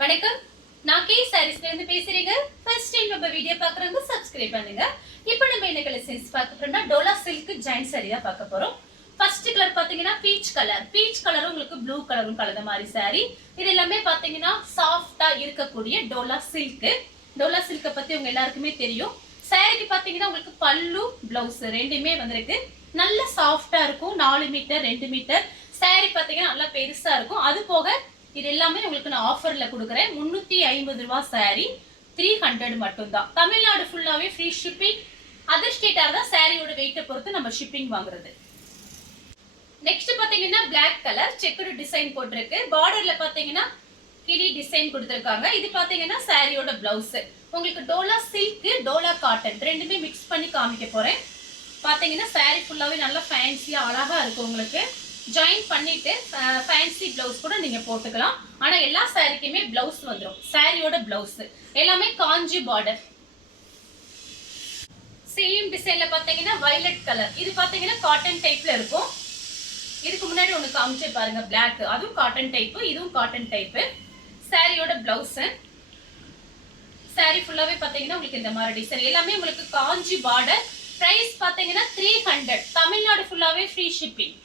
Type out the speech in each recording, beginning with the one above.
வணக்கம். நான் கே சாரீஸ்ல இருந்து பேசுறேங்க. ஃபர்ஸ்ட் டைம் நம்ம வீடியோ பார்க்கறவங்க சப்ஸ்கிரைப் பண்ணுங்க. இப்போ நம்ம என்ன கலெக்ஷன்ஸ் பார்க்க போறோம்னா டோலா சில்க் ஜாயிண்ட் சாரி தான் பார்க்க போறோம். ஃபர்ஸ்ட் கலர் பாத்தீங்கன்னா பீச் கலர். பீச் கலரும் உங்களுக்கு ப்ளூ கலரும் கலந்த மாதிரி சாரி. இது எல்லாமே பாத்தீங்கன்னா சாஃப்ட்டா இருக்கக்கூடிய டோலா சில்க். டோலா சில்க பத்தி உங்க எல்லாருக்குமே தெரியும். சாரிக்கு பாத்தீங்கன்னா உங்களுக்கு பல்லு பிளவுஸ் ரெண்டுமே வந்திருக்கு. நல்ல சாஃப்ட்டா இருக்கும். 4 மீட்டர் 2 மீட்டர் சாரி பாத்தீங்கன்னா நல்லா பெருசா இருக்கும். அது போக இது எல்லாமே உங்களுக்கு நான் ஆஃபர்ல கொடுக்குறேன். 350 ரூபாய் சாரி, 300 மட்டும் தான். தமிழ்நாடு ஃபுல்லாவே ஃப்ரீ ஷிப்பிங். அதர் ஸ்டேட்டா தான் சாரியோட வெயிட்டை பொறுத்து நம்ம ஷிப்பிங் வாங்குறது. நெக்ஸ்ட் பாத்தீங்கன்னா பிளாக் கலர் செக்குடு டிசைன் போட்டிருக்கு. பார்டர்ல பாத்தீங்கன்னா கிளி டிசைன் கொடுத்திருக்காங்க. இது பாத்தீங்கன்னா சாரியோட பிளவுஸ். உங்களுக்கு டோலா சில்க், டோலா காட்டன் ரெண்டுமே மிக்ஸ் பண்ணி காமிக்க போறேன். பாத்தீங்கன்னா சாரி ஃபுல்லாவே நல்லா ஃபேன்சியா அழகா இருக்கும். உங்களுக்கு ஜாயின் பண்ணிட்டு ஃபேன்சி பிளவுஸ் கூட நீங்க போட்டுக்கலாம். ஆனா எல்லா சாரிக்குமே பிளவுஸ் வந்துடும். சாரியோட பிளவுஸ் எல்லாமே காஞ்சி பார்டர். சேம் டிசைன்ல பாத்தீங்கன்னா வயலட் கலர். இது பாத்தீங்கன்னா காட்டன் டைப்ல இருக்கும். இதுக்கு முன்னாடி ஒண்ணு காமிச்சு பாருங்க பிளாக். அதுவும் காட்டன் டைப், இதுவும் காட்டன் டைப். சாரியோட பிளவுஸ். சாரி ஃபுல்லாவே பாத்தீங்கன்னா உங்களுக்கு இந்த மாதிரி டிசைன் எல்லாமே உங்களுக்கு காஞ்சி பார்டர். பிரைஸ் பாத்தீங்கன்னா 300. தமிழ்நாடு ஃபுல்லாவே ஃப்ரீ ஷிப்பிங்.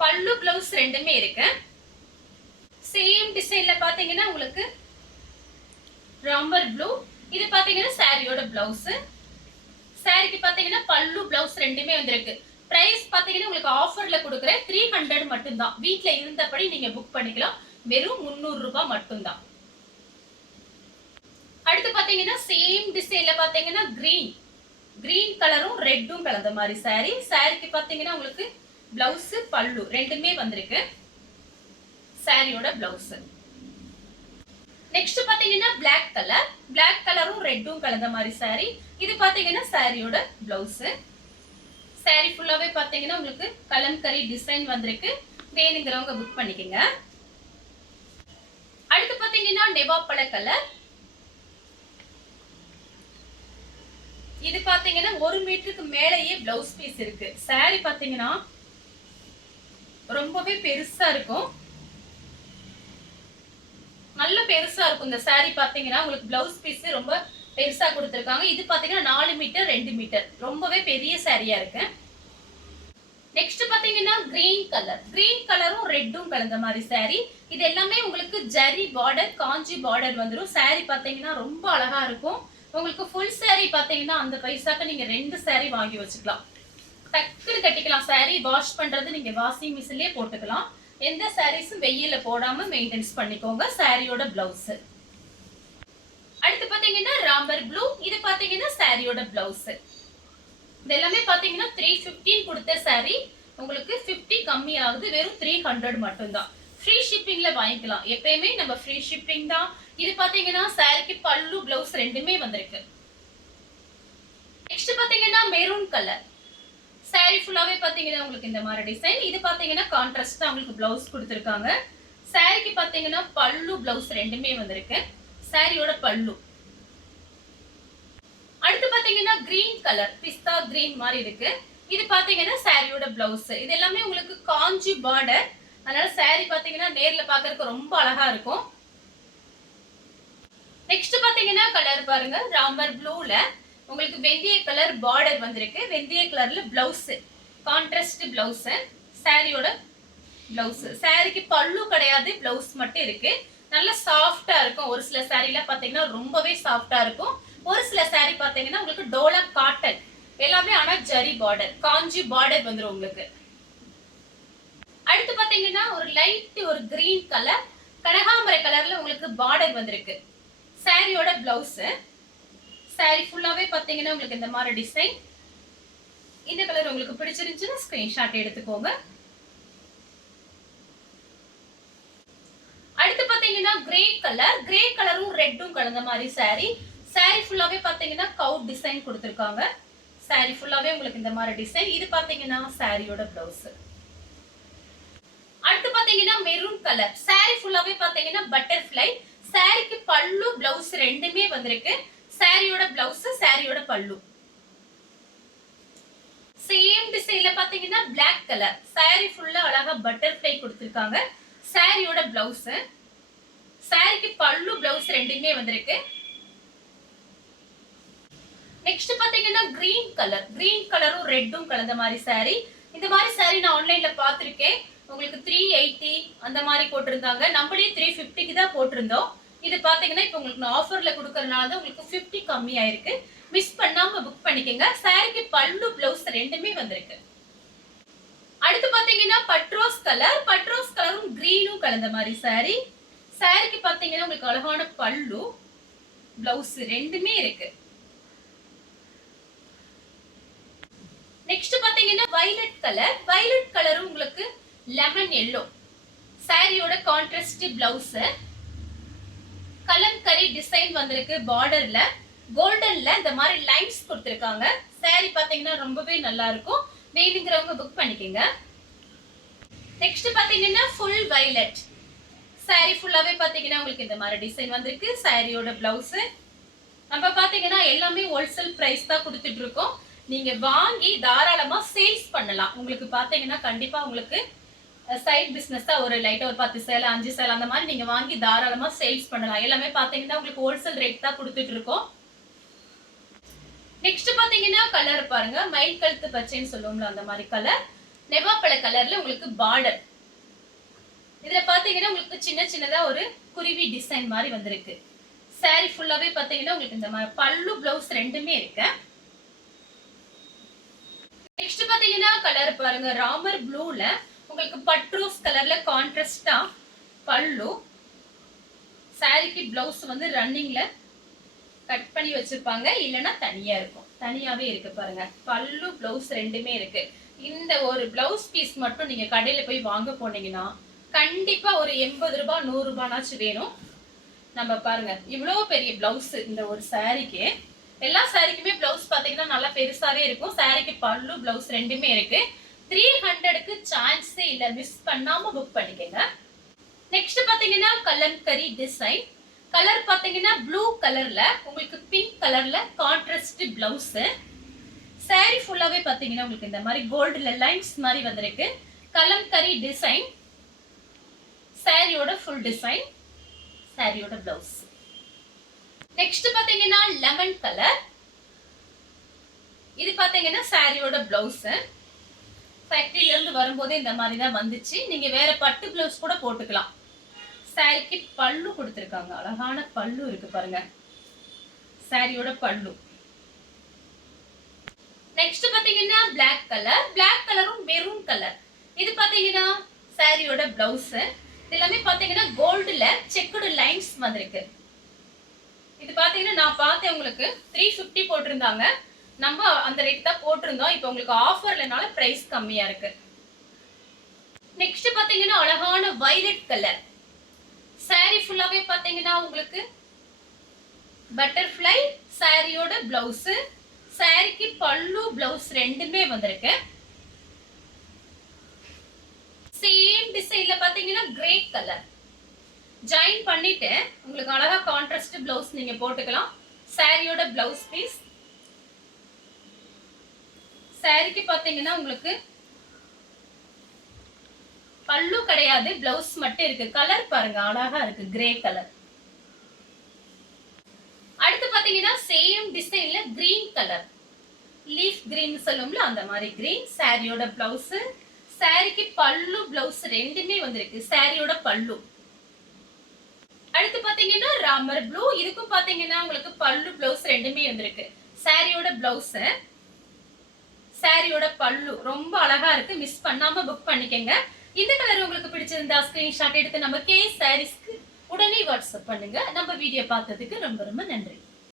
பல்லு பிளவுஸ் ரெண்டுமே இருக்கு. சேம் டிசைன்ல பாத்தீங்கன்னா உங்களுக்கு ராம்பர் ப்ளூ. இது பாத்தீங்கன்னா சாரியோட பிளவுஸ். சாரிக்கு பாத்தீங்கன்னா பல்லு பிளவுஸ் ரெண்டுமே வந்திருக்கு. பிரைஸ் பாத்தீங்கன்னா உங்களுக்கு ஆஃபர்ல கொடுக்குறேன். 300 மட்டும் தான். வீட்ல இருந்தபடி நீங்க புக் பண்ணிக்கலாம். வெறும் 300 ரூபாய் மட்டும் தான். அடுத்து பாத்தீங்கன்னா சேம் டிசைன்ல பாத்தீங்கன்னா கிரீன் கலரும் ரெட்டும் கலந்த மாதிரி சாரி. சாரிக்கு பாத்தீங்கன்னா உங்களுக்கு பிளவுஸ் பல்லு ரெண்டுமே வந்திருக்கு. சாரியோட பிளவுஸ். நெக்ஸ்ட் பாத்தீங்கன்னா பிளாக் கலர். பிளாக் கலரும் ரெட்டும் கலந்த மாதிரி சாரி. இது பாத்தீங்கன்னா சாரியோட பிளவுஸ். சாரி ஃபுல்லாவே பாத்தீங்கன்னா உங்களுக்கு கலம்கரி டிசைன் வந்திருக்கு. வேணுங்கிறவங்க புக் பண்ணிக்கங்க. அடுத்து பாத்தீங்கன்னா நெவாப்பழ கலர். இது பாத்தீங்கன்னா 1 மீட்டருக்கு மேலேயே பிளவுஸ் பீஸ் இருக்கு. சாரி பாத்தீங்கன்னா ரொம்பவே பெருசா இருக்கும். நல்ல பெருசா இருக்கும். இந்த சாரி பாத்தீங்கன்னா உங்களுக்கு பிளவுஸ் பீஸ் ரொம்ப பெருசா கொடுத்திருக்காங்க. இது பாத்தீங்கன்னா 4 மீட்டர் 2 மீட்டர் ரொம்பவே பெரிய சாரியா இருக்கு. நெக்ஸ்ட் பாத்தீங்கன்னா கிரீன் கலர். கிரீன் கலரும் ரெட்டும் கலந்த மாதிரி சாரி. இது எல்லாமே உங்களுக்கு ஜரி பார்டர், காஞ்சி பார்டர் வந்துடும். சாரி பாத்தீங்கன்னா ரொம்ப அழகா இருக்கும். உங்களுக்கு ஃபுல் சாரி பாத்தீங்கன்னா அந்த பைசாக்கு நீங்க 2 சாரி வாங்கி வச்சுக்கலாம். டக்குன்னு கட்டிக்கலாம். சாரி வாஷ் பண்றது நீங்க வாஷிங் மிஷின்லயே போட்டுக்கலாம். எந்த சாரீஸும் வெயில போடாம மெயின்டெனன்ஸ் பண்ணிக்கோங்க. சாரியோட பிளவுஸ். அடுத்து பாத்தீங்கன்னா ராம்பர் ப்ளூ. இது பாத்தீங்கன்னா சாரியோட பிளவுஸ். இது எல்லாமே பாத்தீங்கன்னா 315 கொடுத்த சாரி உங்களுக்கு 50 கம்மி ஆகுது. வெறும் 300 மட்டும் தான். ஃப்ரீ ஷிப்பிங்ல வாங்கிக்கலாம். எப்பயுமே நம்ம ஃப்ரீ ஷிப்பிங் தான். இது பாத்தீங்கன்னா சாரிக்கு பல்லு பிளவுஸ் ரெண்டுமே வந்திருக்கு. நெக்ஸ்ட் பாத்தீங்கன்னா மெரூன் கலர். சாரி ஃபுல்லாவே பாத்தீங்கன்னா உங்களுக்கு இந்த மாதிரி டிசைன். இது பாத்தீங்கன்னா கான்ட்ராஸ்டா உங்களுக்கு பிளவுஸ் கொடுத்திருக்காங்க. சாரிக்கு பாத்தீங்கன்னா பல்லு பிளவுஸ் ரெண்டுமே வந்திருக்கு. சாரியோட பல்லு. அடுத்து பாத்தீங்கன்னா கிரீன் கலர், பிஸ்தா கிரீன் மாதிரி இருக்கு. இது பாத்தீங்கன்னா சாரியோட பிளவுஸ். இது எல்லாமே உங்களுக்கு காஞ்சி பார்டர். அதனால சாரி பாத்தீங்கன்னா நேர்ல பாக்குறதுக்கு ரொம்ப அழகா இருக்கும். நெக்ஸ்ட் பாத்தீங்கன்னா கலர் பாருங்க. ராம்பர் ப்ளூல உங்களுக்கு வெந்தய கலர் பார்டர் வந்திருக்கு. வெந்தய கலர்ல பிளவுஸ், கான்ட்ராஸ்ட் பிளவுஸ். சாரியோட பிளவுஸ். சாரிக்கு பல்லு கிடையாது, பிளவுஸ் மட்டும் இருக்கு. நல்ல சாஃப்டா இருக்கும். ஒரு சில சாரில பாத்தீங்கன்னா ரொம்பவே சாஃப்டா இருக்கும். ஒரு சில சாரி பாத்தீங்கன்னா உங்களுக்கு டோலா காட்டன் எல்லாமே. ஆனா ஜரி பார்டர், காஞ்சி பார்டர் வந்துரும் உங்களுக்கு. அடுத்து பாத்தீங்கன்னா ஒரு லைட் ஒரு கிரீன் கலர், கனகாம்பர கலர்ல உங்களுக்கு பார்டர் வந்திருக்கு. சாரியோட பிளவுஸ். சாரி ஃபுல்லாவே பாத்தீங்கன்னா உங்களுக்கு இந்த மாதிரி டிசைன். இந்த கலர் உங்களுக்கு பிடிச்சிருந்துச்சுன்னா ஸ்கிரீன்ஷாட் எடுத்துக்கோங்க. அடுத்து பாத்தீங்கன்னா கிரே கலர். கிரே கலரும் ரெட்டும் கலந்த மாதிரி சாரி. சாரி ஃபுல்லாவே பாத்தீங்கன்னா கவு டிசைன் கொடுத்திருக்காங்க. சாரி ஃபுல்லாவே உங்களுக்கு இந்த மாதிரி டிசைன். இது பாத்தீங்கன்னா சாரியோட பிளவுஸ். அடுத்து பாத்தீங்கன்னா மெரூன் கலர். சாரி ஃபுல்லாவே பாத்தீங்கன்னா பட்டர்ஃப்ளை. சாரிக்கு பல்லு பிளவுஸ் ரெண்டுமே வந்திருக்கு. சாரியோட பிளவுஸ், சாரியோட பல்லு. சேம் டிசைன்ல பாத்தீங்கன்னா பிளாக் கலர். சாரி ஃபுல்லா அழகா பட்டர்ஃப்ளை கொடுத்திருக்காங்க. சாரியோட பிளவுஸ். சாரிக்கு பல்லு பிளவுஸ் ரெண்டுமே வந்திருக்கு. நெக்ஸ்ட் பாத்தீங்கன்னா கிரீன் கலரும் ரெட்டும் கலந்த மாதிரி சாரி. இந்த மாதிரி சாரி நான் ஆன்லைன்ல பாத்திருக்கேன். உங்களுக்கு 380 அந்த மாதிரி போட்டிருந்தாங்க. நம்மளே 350க்கு தான் போட்டிருந்தோம். இது பாத்தீங்கன்னா இப்போ உங்களுக்கு நான் ஆஃபர்ல கொடுக்கறனால தான் உங்களுக்கு 50 கம்மி ஆயிருக்கு. மிஸ் பண்ணாம புக் பண்ணிக்கங்க. சாரிக்கு பல்லு பிளவுஸ் ரெண்டுமே வந்திருக்கு. அடுத்து பாத்தீங்கன்னா பட்ரோஸ் கலரும் கிரீனும் கலந்த மாதிரி சாரி. சாரிக்கு பாத்தீங்கன்னா உங்களுக்கு அழகான பல்லு பிளவுஸ் ரெண்டுமே இருக்கு. நெக்ஸ்ட் பாத்தீங்கன்னா வயலட் கலரும் உங்களுக்கு லெமன் எல்லோ. சாரியோட கான்ட்ராஸ்ட் பிளவுஸ் கலம்கரி டிசைன் வந்திருக்கு. பார்டர்ல கோல்டன்ல இந்த மாதிரி லைன்ஸ் கொடுத்திருக்காங்க. சாரி பாத்தீங்கன்னா ரொம்பவே நல்லா இருக்கும். வேணுங்கிறவங்க புக் பண்ணிக்கங்க. நெக்ஸ்ட் பாத்தீங்கன்னா ஃபுல் வயலட் சாரி. ஃபுல்லாவே பாத்தீங்கன்னா உங்களுக்கு இந்த மாதிரி டிசைன் வந்திருக்கு. சாரியோட பிளவுஸ் நம்ம பாத்தீங்கன்னா எல்லாமே ஹோல்சேல் பிரைஸ் தான் கொடுத்துட்டு இருக்கோம். நீங்க வாங்கி தாராளமா சேல்ஸ் பண்ணலாம். உங்களுக்கு பாத்தீங்கன்னா கண்டிப்பா உங்களுக்கு சைட் பிசினஸ் தான். ஒரு லைட்டா ஒரு 10 சேலை 5 சேலை அந்த மாதிரி நீங்க வாங்கி தாராளமா சேல்ஸ் பண்ணலாம். எல்லாமே பாத்தீங்கன்னா உங்களுக்கு ஹோல்சேல் ரேட் தான் கொடுத்துட்டு இருக்கோம். நெக்ஸ்ட் பாத்தீங்கன்னா கலர் பாருங்க. மயில் கழுத்து பச்சைன்னு சொல்லுவோம்ல அந்த மாதிரி கலர். நெவாப்பழ கலர்ல உங்களுக்கு பார்டர். இதுல பாத்தீங்கன்னா உங்களுக்கு சின்னதா ஒரு குருவி டிசைன் மாதிரி வந்திருக்கு. சாரி ஃபுல்லாவே பாத்தீங்கன்னா உங்களுக்கு இந்த மாதிரி பல்லு பிளவுஸ் ரெண்டுமே இருக்கு. நெக்ஸ்ட் பாத்தீங்கன்னா கலர் பாருங்க. ராமர் ப்ளூல உங்களுக்கு பட்ரோஸ் கலர்ல கான்ட்ராஸ்டா பல்லு. சாரிக்கு பிளவுஸ் வந்து ரன்னிங்ல கட் பண்ணி வச்சிருப்பாங்க, இல்லனா தனியா இருக்கும். தனியாவே இருக்கு பாருங்க. பல்லு பிளவுஸ் ரெண்டுமே இருக்கு. இந்த ஒரு பிளவுஸ் பீஸ் மட்டும் நீங்க கடையில போய் வாங்க போனீங்கன்னா கண்டிப்பா ஒரு 80 ரூபாய் 100 ரூபாய்னாச்சும் வேணும். நம்ம பாருங்க இவ்வளவு பெரிய பிளவுஸ் இந்த ஒரு சாரிக்கு. எல்லா சாரிக்குமே பிளவுஸ் பாத்தீங்கன்னா நல்லா பெருசாவே இருக்கும். சாரிக்கு பல்லு பிளவுஸ் ரெண்டுமே இருக்கு. 300க்கு சான்ஸே இல்ல. மிஸ் பண்ணாம புக் பண்ணிக்கங்க. நெக்ஸ்ட் பாத்தீங்கன்னா கலம்கரி டிசைன். கலர் பாத்தீங்கன்னா ப்ளூ கலர்ல உங்களுக்கு பிங்க் கலர்ல கான்ட்ராஸ்ட் பிளவுஸ். சாரி ஃபுல்லாவே பாத்தீங்கன்னா உங்களுக்கு இந்த மாதிரி கோல்டுல லைன்ஸ் மாதிரி வந்திருக்கு. கலம்கரி டிசைன். சாரியோட ஃபுல் டிசைன். சாரியோட பிளவுஸ். நெக்ஸ்ட் பாத்தீங்கன்னா லெமன் கலர். இது பாத்தீங்கன்னா சாரியோட பிளவுஸ். ஃபேக்டரியில இருந்து வரும்போது இந்த மாதிரி தான் வந்துச்சு. நீங்க வேற பட்டு பிளவுஸ் கூட போட்டுக்கலாம். சாரிக்கு பல்லு கொடுத்திருக்காங்க. அழகான பல்லு இருக்கு பாருங்க. சாரியோட பல்லு. நெக்ஸ்ட் பாத்தீங்கன்னா பிளாக் கலரும் மெரூன் கலர். இது பாத்தீங்கன்னா சாரியோட பிளவுஸ். எல்லாமே பாத்தீங்கன்னா கோல்டுல செக்குடு லைன்ஸ் வந்திருக்கு. இது பாத்தீங்கன்னா நான் பார்த்தேன் உங்களுக்கு 350 போட்டிருந்தாங்க. நம்ம அந்த ரேட் தான் போட்டிருந்தோம். இப்போ உங்களுக்கு ஆஃபர்லனால பிரைஸ் கம்மியா இருக்கு. நெக்ஸ்ட் பாத்தீங்கன்னா அழகான வயலட் கலர். சாரி ஃபுல்லாவே பாத்தீங்கன்னா உங்களுக்கு பட்டர்ஃப்ளை. சாரியோட பிளவுஸ். சாரிக்கு பல்லு பிளவுஸ் ரெண்டுமே வந்திருக்கு. சேம் டிசைன்ல பாத்தீங்கன்னா கிரே கலர் ஜாயின் பண்ணிட்டு உங்களுக்கு அழகா கான்ட்ராஸ்ட் பிளவுஸ் நீங்க போட்டுக்கலாம். சாரியோட பிளவுஸ் பீஸ். சாரிக்கு பாத்தீங்கன்னா உங்களுக்கு பல்லு கிடையாது, பிளவுஸ் மட்டும் இருக்கு. கலர் பாருங்க அழகா இருக்கு. Grey colour. அடுத்து பாத்தீங்கன்னா சேம் டிசைன்ல கிரீன் கலர். லீஃப் கிரீன் சொல்லும்ல அந்த மாதிரி கிரீன். சாரியோட பிளவுஸ். சாரிக்கு பல்லு பிளவுஸ் ரெண்டுமே வந்திருக்கு. சாரியோட பல்லு. அடுத்து பாத்தீங்கன்னா ராமர் ப்ளூ. இதுக்கும் பாத்தீங்கன்னா உங்களுக்கு பல்லு பிளவுஸ் ரெண்டுமே வந்திருக்கு. சாரியோட பிளவுஸ். சாரியோட பல்லு ரொம்ப அழகா இருக்கு. மிஸ் பண்ணாம புக் பண்ணிக்கங்க. இந்த கலர் உங்களுக்கு பிடிச்சிருந்தா ஸ்கிரீன்ஷாட் எடுத்து நம்ம கேஸ் சாரீஸ்க்கு உடனே வாட்ஸ்அப் பண்ணுங்க. நம்ம வீடியோ பார்த்ததுக்கு ரொம்ப ரொம்ப நன்றி.